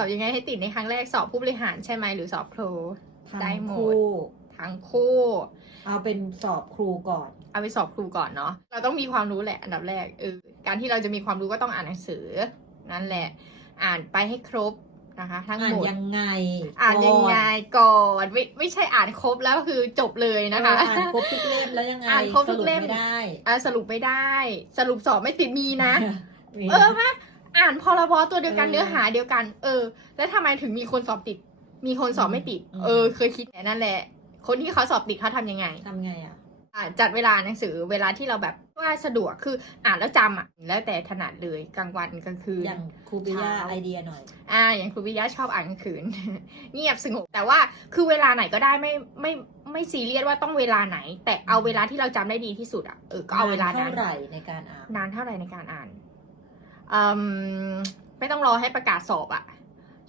อบยังไงให้ติดในครั้งแรกสอบผู้บริหารใช่ไหมหรือสอบครูทั้งได้หมดคู่ทั้งคู่ เอาเป็นสอบครูก่อน เอาไปสอบครูก่อนเนาะเราต้องมีความรู้แหละอันดับแรกเออการที่เราจะมีความรู้ก็ต้องอ่านหนังสือ นั่นแหละ อ่านไปให้ครบนะคะ ทั้งอ่าหนมดยังไง อ่านยังไงก่อนก่อนไม่ไม่ใช่อ่านครบแล้วคือจบเลยนะคะเอออ่านครบทุกเล่มแล้วยังไงอ่านครบทุกเล่มสรุปไม่ได้อะสรุปไม่ได้ สรุปสอบไม่ติดมีนะมีเออมะ อ่านพรบตัวเดียวกันเออเนื้อหาเดียวกัน เออ แล้วทำไมถึงมีคนสอบติด มีคนสอบไม่ติดอืมเออ เคยคิดแต่นั่นแหละ คนที่เขาสอบติดเขาทำยังไงทำไงอะอะจัดเวลาหนังสือเวลาที่เราแบบว่าสะดวกคืออ่านแล้วจำอะแล้วแต่ถนัดเลยกลางวันกลางคืนอย่างครูปิยาเช้าไอเดียหน่อย อ่า อย่างครูวิยะชอบอ่านกลางคืนเงียบสงบแต่ว่าคือเวลาไหนก็ได้ไม่ไม่ไม่ซีเรียสว่าต้องเวลาไหน แต่เอาเวลาที่เราจำได้ดีที่สุดอะเออก็เอาเวลาเท่านั้นไหร่ในการอ่านนานเท่าไหร่ในการอ่านอืม ไม่ต้องรอให้ประกาศสอบอะ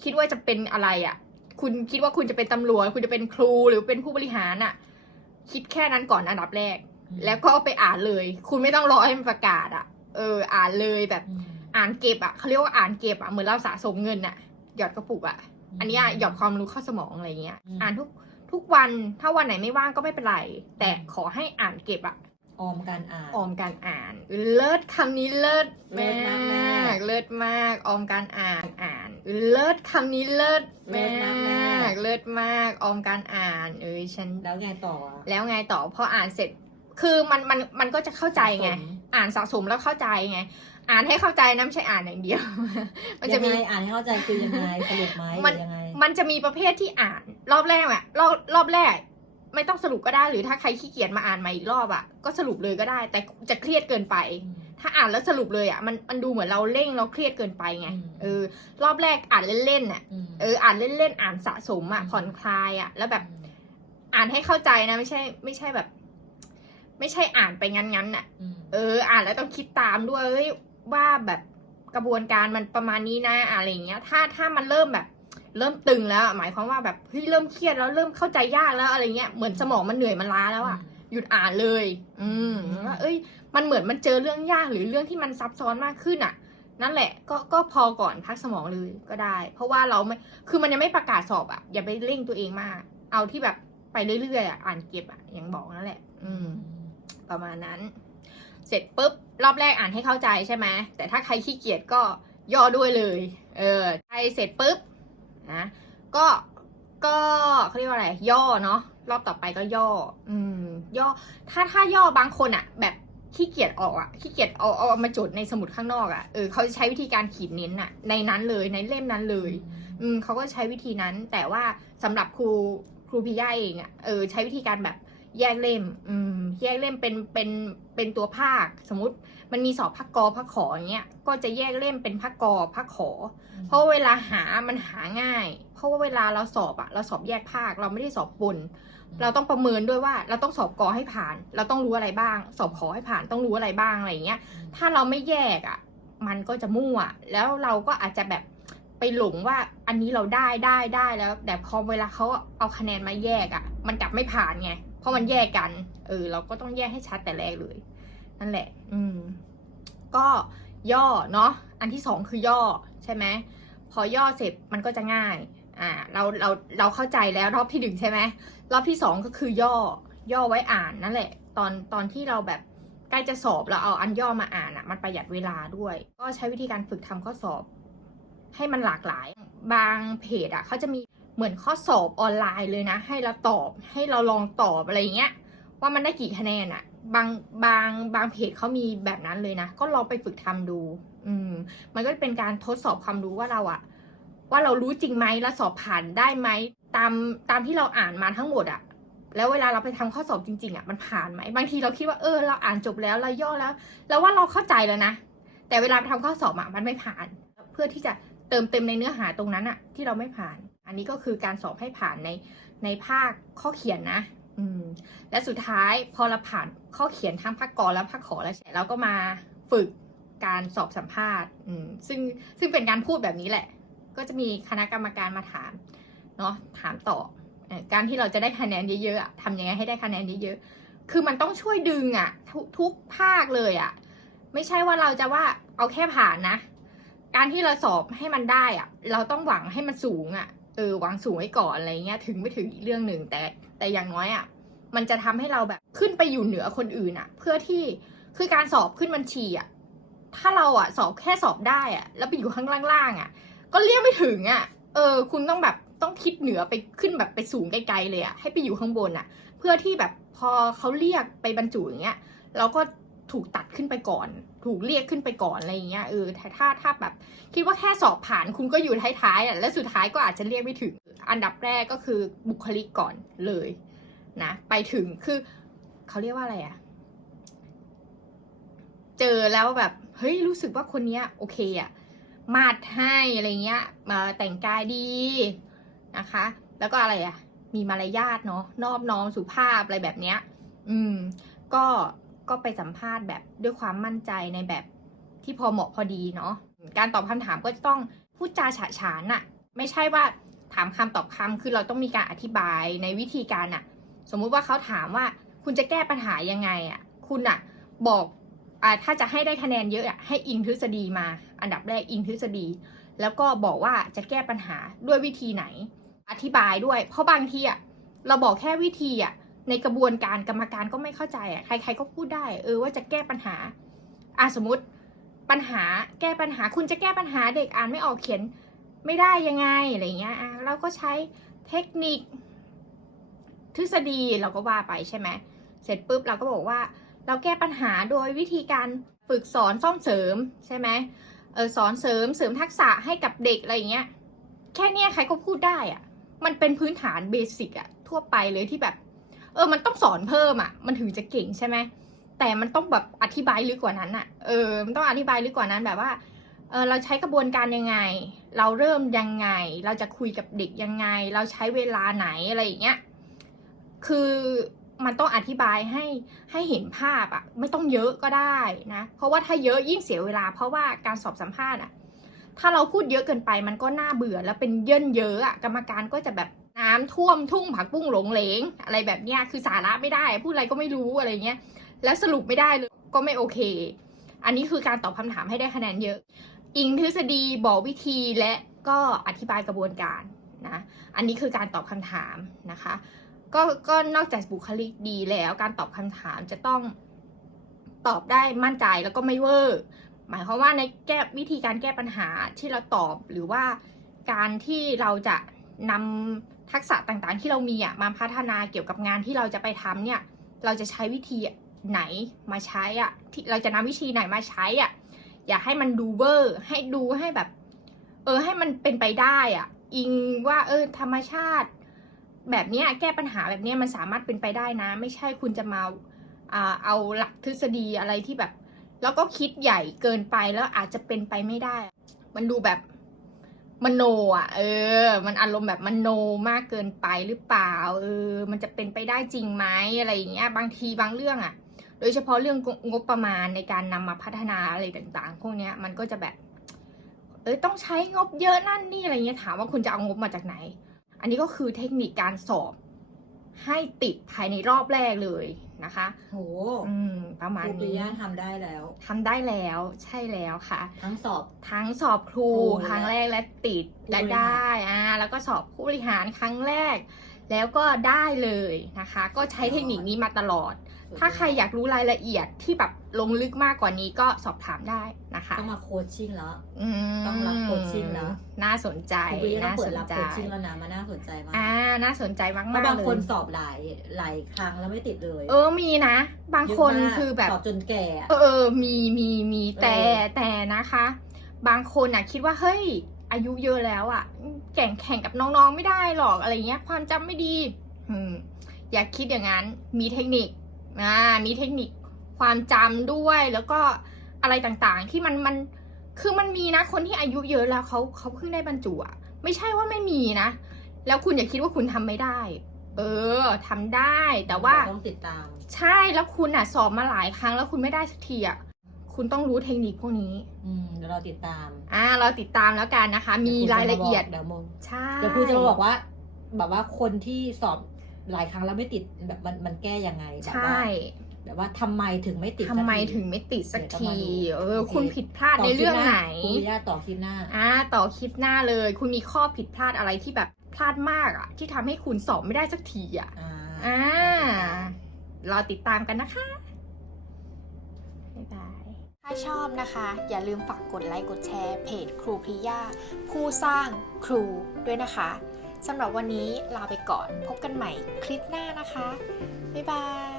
คิดว่าจะเป็นอะไรอะคุณคิดว่าคุณจะเป็นตำรวจ คุณจะเป็นครูหรือเป็นผู้บริหารอะคิดแค่นั้นก่อนอันดับแรก แล้วก็ไปอ่านเลย คุณไม่ต้องรอให้มันประกาศอะเออ อ่านเลยแบบอืมอ่านเก็บอะเขาเรียกว่าอ่านเก็บอะเหมือนเราสะสมเงินอะหยอดกระปุกอะอันเนี้ยหยอดความรู้เข้าสมองอะไรเงี้ยอืมอ่านทุกทุกวันถ้าวันไหนไม่ว่างก็ไม่เป็นไร แต่ขอให้อ่านเก็บอะ ออมการอ่าน ออมการอ่าน เลิศคำนี้เลิศเลิศมากเลิศมาก ออมการอ่านอ่าน เลิศคำนี้เลิศเลิศมากเลิศมาก ออมการอ่าน เอ้ยฉัน แล้วไงต่ออะแล้วไงต่อพออ่านเสร็จ คือมันมันมันก็จะเข้าใจไง สะสมอ่านสะสมแล้วเข้าใจไง อ่านให้เข้าใจนะไม่ใช่อ่านอย่างเดียว มันจะมี ยังไงอ่านให้เข้าใจคือยังไงสรุปไหมหมัน รือยังไง มันจะมีประเภทที่อ่าน รอบแรกอะรอบรอบแรก ไม่ต้องสรุปก็ได้หรือถ้าใครขี้เกียจมาอ่านใหมาอีกรอบอะก็สรุปเลยก็ได้ แต่จะเครียดเกินไป ถ้าอ่านแล้วสรุปเลยอะมันมันดูเหมือนเราเร่งเราเครียดเกินไปไงอืมเออรอบแรกอ่านเล่นๆอะมเอออ่านเล่นๆอ่านสะสมอะอืมผ่อนคลายอะแล้วแบบอ่านให้เข้าใจนะ ไม่ใช่ ไม่ใช่แบบ ไม่ใช่อ่านไปงั้นๆอะอืมเออ อ่านแล้วต้องคิดตามด้วยเอ้ยว่าแบบกระบวนการมันประมาณนี้นะอะไรอย่างเงี้ย ถ้าถ้ามันเริ่มแบบ เริ่มตึงแล้วหมายความว่าแบบเฮ้ยเริ่มเครียดแล้วเริ่มเข้าใจยากแล้วอะไรเงี้ยเหมือนสมองมันเหนื่อยมันล้าแล้วอะหยุดอ่านเลย อืมว่าเอ้ย มันเหมือนมันเจอเรื่องยากหรือเรื่องที่มันซับซ้อนมากขึ้นอะนั่นแหละก็ก็พอก่อนพักสมองเลยก็ได้ เพราะว่าเราไม่คือมันยังไม่ประกาศสอบอะอย่าไปเร่งตัวเองมาก เอาที่แบบไปเรื่อยๆอะอ่านเก็บอะอย่างบอกนั่นแหละ อืม ประมาณนั้น เสร็จปุ๊บรอบแรกอ่านให้เข้าใจใช่ไหมแต่ถ้าใครขี้เกียจก็ย่อด้วยเลย เออใครเสร็จปุ๊บ นะ ก็ก็เขาเรียกว่าอะไร ย่อเนาะรอบต่อไปก็ย่อ อืม ย่อ ถ้าถ้าย่อบางคนอะแบบขี้เกียจออกอะขี้เกียจเอาเอามาจดในสมุดข้างนอกอะเออเขาจะใช้วิธีการขีดเน้นอะในนั้นเลยในเล่มนั้นเลย อืมเขาก็ใช้วิธีนั้น แต่ว่าสำหรับครูครูพิยาเองอะเออใช้วิธีการแบบ แยกเล่ม อืม แยกเล่มเป็น เป็น เป็นตัวภาค สมมติ มันมีสอบภาคกอภาคขออย่างเงี้ย ก็จะแยกเล่มเป็นภาคกอภาคขอ เพราะเวลาหา มันหาง่าย เพราะว่าเวลาเราสอบอะเราสอบแยกภาค เราไม่ได้สอบปน เราต้องประเมินด้วยว่า เราต้องสอบกอให้ผ่าน เราต้องรู้อะไรบ้าง สอบขอให้ผ่าน ต้องรู้อะไรบ้างอะไรอย่างเงี้ย ถ้าเราไม่แยกอะมันก็จะมั่ว แล้วเราก็อาจจะแบบไปหลงว่าอันนี้เราได้ได้ได้แล้ว แต่พอเวลาเขาเอาคะแนนมาแยกอะ มันกลับไม่ผ่านไง เพราะมันแยกกัน เออ เราก็ต้องแยกให้ชัดแต่แรกเลย นั่นแหละ อืม ก็ย่อเนาะ อันที่สองคือย่อใช่ไหม พอย่อเสร็จมันก็จะง่าย อ่า เรา เรา เราเข้าใจแล้วรอบที่หนึ่งใช่ไหม รอบที่สองก็คือย่อ ย่อไว้อ่านนั่นแหละ ตอน ตอนที่เราแบบใกล้จะสอบเราเอาอันย่อมาอ่านอะ มันประหยัดเวลาด้วย ก็ใช้วิธีการฝึกทำข้อสอบ ให้มันหลากหลาย บางเพจอะเขาจะมี เหมือนข้อสอบออนไลน์เลยนะ ให้เราตอบให้เราลองตอบอะไรเงี้ย ว่ามันได้กี่คะแนนอะบางบางบางเพจเขามีแบบนั้นเลยนะ ก็ลองไปฝึกทำดู อืม มันก็เป็นการทดสอบความรู้ว่าเราอะว่าเรารู้จริงไหมแล้วสอบผ่านได้ไหมตามตามที่เราอ่านมาทั้งหมดอะแล้วเวลาเราไปทำข้อสอบจริงๆอะมันผ่านไหมบางทีเราคิดว่าเออเราอ่านจบแล้วเราย่อแล้วแล้วว่าเราเข้าใจแล้วนะแต่เวลาไปทำข้อสอบอะมันไม่ผ่าน เพื่อที่จะเติมเต็มในเนื้อหาตรงนั้นอะที่เราไม่ผ่าน อันนี้ก็คือการสอบให้ผ่านในในภาคข้อเขียนนะอืมและสุดท้ายพอเราผ่านข้อเขียนทั้งภาคกรและภาคขอแล้วเสร็จเราก็มาฝึกการสอบสัมภาษณ์อืมซึ่งซึ่งเป็นการพูดแบบนี้แหละ ก็จะมีคณะกรรมการมาถามเนาะถามต่อการที่เราจะได้คะแนนเยอะๆทำยังไงให้ได้คะแนนเยอะๆคือมันต้องช่วยดึงอะทุกทุกภาคเลยอะไม่ใช่ว่าเราจะว่าเอาแค่ผ่านนะ การที่เราสอบให้มันได้อะเราต้องหวังให้มันสูงอะ ออหวังสูงไว้ก่อนอะไรเงี้ยถึงไม่ถึงอีกเรื่องหนึ่งแต่ แต่อย่างน้อยอะมันจะทำให้เราแบบขึ้นไปอยู่เหนือคนอื่นอะเพื่อที่คือการสอบขึ้นบัญชีอะถ้าเราอะสอบแค่สอบได้อะแล้วไปอยู่ข้างล่างๆอะก็เรียกไม่ถึงอะเออ คุณต้องแบบต้องคิดเหนือไปขึ้นแบบไปสูงไกลๆเลยอะให้ไปอยู่ข้างบนอะ เพื่อที่แบบพอเขาเรียกไปบรรจุอย่างเงี้ยเราก็ ถูกตัดขึ้นไปก่อน ถูกเรียกขึ้นไปก่อนอะไรอย่างเงี้ยเออถ้าถ้าถ้าแบบ คิดว่าแค่สอบผ่านคุณก็อยู่ท้ายๆอะและสุดท้ายก็อาจจะเรียกไม่ถึง อันดับแรกก็คือบุคลิกก่อนเลยนะไปถึงคือเขาเรียกว่าอะไรอะ เจอแล้วแบบเฮ้ยรู้สึกว่าคนเนี้ยโอเคอะมาดให้อะไรเงี้ย มาแต่งกายดีนะคะ แล้วก็อะไรอะ มีมารยาทเนาะนอบน้อมสุภาพอะไรแบบเนี้ย อืม ก็ ก็ไปสัมภาษณ์แบบด้วยความมั่นใจในแบบที่พอเหมาะพอดีเนาะการตอบคำถามก็จะต้องพูดจาฉะฉานอะไม่ใช่ว่าถามคำตอบคำคือเราต้องมีการอธิบายในวิธีการอะสมมุติว่าเขาถามว่าคุณจะแก้ปัญหายังไงอะคุณอะบอกอ่าถ้าจะให้ได้คะแนนเยอะอะให้อิงทฤษฎีมา อันดับแรกอิงทฤษฎี แล้วก็บอกว่าจะแก้ปัญหาด้วยวิธีไหน อธิบายด้วย เพราะบางทีอะเราบอกแค่วิธีอะ ในกระบวนการกรรมการก็ไม่เข้าใจอะใคร ๆ ก็พูดได้ เออว่าจะแก้ปัญหาอะสมมติปัญหาแก้ปัญหาคุณจะแก้ปัญหาเด็กอ่านไม่ออกเขียนไม่ได้ยังไงอะไรเงี้ยอะเราก็ใช้เทคนิค ทฤษฎีเราก็ว่าไปใช่ไหมเสร็จปุ๊บเราก็บอกว่า เราแก้ปัญหาโดยวิธีการฝึกสอนซ่อมเสริมใช่ไหมเออสอนเสริมเสริมทักษะให้กับเด็กอะไรเงี้ยแค่เนี้ยใครก็พูดได้อะมันเป็นพื้นฐานเบสิกอะทั่วไปเลยที่แบบ ออมันต้องสอนเพิ่มอะมันถึงจะเก่งใช่ไหมแต่มันต้องแบบอธิบายลึกกว่านั้นอะเออ มันต้องอธิบายลึกกว่านั้นแบบว่า เออเราใช้กระบวนการยังไง เราเริ่มยังไง เราจะคุยกับเด็กยังไง เราใช้เวลาไหนอะไรอย่างเงี้ย คือมันต้องอธิบายให้ให้เห็นภาพอะไม่ต้องเยอะก็ได้นะ เพราะว่าถ้าเยอะยิ่งเสียเวลา เพราะว่าการสอบสัมภาษณ์อะถ้าเราพูดเยอะเกินไปมันก็น่าเบื่อแล้วเป็นเยินเยอะอะกรรมการก็จะแบบ น้ำท่วมทุ่งผักบุ้งหลงเหลง อะไรแบบเนี้ยคือสาระไม่ได้ พูดอะไรก็ไม่รู้อะไรเงี้ย แล้วสรุปไม่ได้เลยก็ไม่โอเค อันนี้คือการตอบคำถามให้ได้คะแนนเยอะ อิงทฤษฎีบอกวิธีและก็อธิบายกระบวนการนะ อันนี้คือการตอบคำถามนะคะ ก็ก็นอกจากบุคลิกดีแล้วการตอบคำถามจะต้องตอบได้มั่นใจแล้วก็ไม่เวอร์หมายความว่าในแก้วิธีการแก้ปัญหาที่เราตอบหรือว่าการที่เราจะนำ ทักษะต่างๆ ที่เรามีอะมาพัฒนาเกี่ยวกับงานที่เราจะไปทำเนี่ย เราจะใช้วิธีไหนมาใช้อะที่เราจะนำวิธีไหนมาใช้อะอย่าให้มันดูเวอร์ ให้ดูให้แบบ เออให้มันเป็นไปได้อะ อิงว่าเออธรรมชาติ แบบเนี้ยแก้ปัญหาแบบเนี้ยมันสามารถเป็นไปได้นะ ไม่ใช่คุณจะมาอ่าเอาหลักทฤษฎีอะไรที่แบบ แล้วก็คิดใหญ่เกินไปแล้วอาจจะเป็นไปไม่ได้ มันดูแบบ มโนอะ เออ มันอารมณ์แบบมโนมากเกินไปหรือเปล่า เออ มันจะเป็นไปได้จริงไหมอะไรอย่างเงี้ย บางทีบางเรื่องอะ โดยเฉพาะเรื่องงบประมาณในการนำมาพัฒนาอะไรต่างๆ พวกเนี้ยมันก็จะแบบ เอ้ยต้องใช้งบเยอะนั่นนี่อะไรเงี้ยถามว่าคุณจะเอางบมาจากไหน อันนี้ก็คือเทคนิคการสอบให้ติดภายในรอบแรกเลย นะคะโหอืมประมาณครูปินี้ยะทำได้แล้วทำได้แล้วใช่แล้วค่ะ ทั้งสอบทั้งสอบครูครูครั้งแรกและติดผู้และบริหารได้อ่าแล้วก็สอบผู้บริหารครั้งแรก แล้วก็ได้เลยนะคะ ก็ใช้เทคนิคนี้มาตลอด ถ้าใครอยากรู้รายละเอียดที่แบบลงลึกมากกว่านี้ก็สอบถามได้นะคะ ต้องมาโคชชิ่งแล้วมต้องรับโคชชิ่งแล้ว น่าสนใจครูปิยะต้องน่าเปิสดนรับใจโคชชิ่งแล้วนะมันน่าสนใจมากอ่าน่าสนใจมากเพๆราะบางเลคนยสอบหลายหลายครั้งแล้วไม่ติดเลย เออมีนะ บางคนเยะมากคือแบบสอบจนแก่อะเออเออมีมีมีแต่เออแต่นะคะ บางคนอะคิดว่าเฮ้ยอายุเยอะแล้วอะแข่งแข่งกับน้องๆไม่ได้หรอกอะไรเงี้ยความจำไม่ดีอืมอย่าคิดอย่างนั้นมีเทคนิค อ่ามีเทคนิคความจำด้วยแล้วก็อะไรต่างๆ ที่มันมันคือมันมีนะคนที่อายุเยอะแล้วเขาเขาเพิ่งได้บรรจุอะไม่ใช่ว่าไม่มีนะ แล้วคุณอย่าคิดว่าคุณทำไม่ได้ เออทำได้แต่ว่าต้องติดตาม ใช่แล้วคุณอะสอบมาหลายครั้งแล้วคุณไม่ได้สักทีอะคุณต้องรู้เทคนิคพวกนี้ อืมเดี๋ยวเราติดตาม อ่า เราติดตามแล้วกันนะคะ มีรายละเอียดเดี๋ยวโมใช่เดี๋ยวครูจะมาบอกว่า แบบว่าคนที่สอบ หลายครั้งแล้วไม่ติดแบบมันมันแก้ยังไงแบบใช่ว่าแบบว่าทำไมถึงไม่ติดสักทำไมทีถึงไม่ติดสักเดี๋ยวทีต้องมาดูเออโอเคคุณผิดพลาดต่ในคลิปเรื่องไหน คุณวิยาต่อคลิปหน้า อ่าต่อคลิปหน้าเลย คุณมีข้อผิดพลาดอะไรที่แบบพลาดมากอะที่ทำให้คุณสอบไม่ได้สักทีอะอ่าอ่า รอติดตามกันนะคะ บ๊ายบาย ถ้าชอบนะคะ อย่าลืมฝากกดไลค์กดแชร์เพจครูพริยาผู้สร้างครูด้วยนะคะ สำหรับวันนี้ลาไปก่อน พบกันใหม่คลิปหน้านะคะ บ๊ายบาย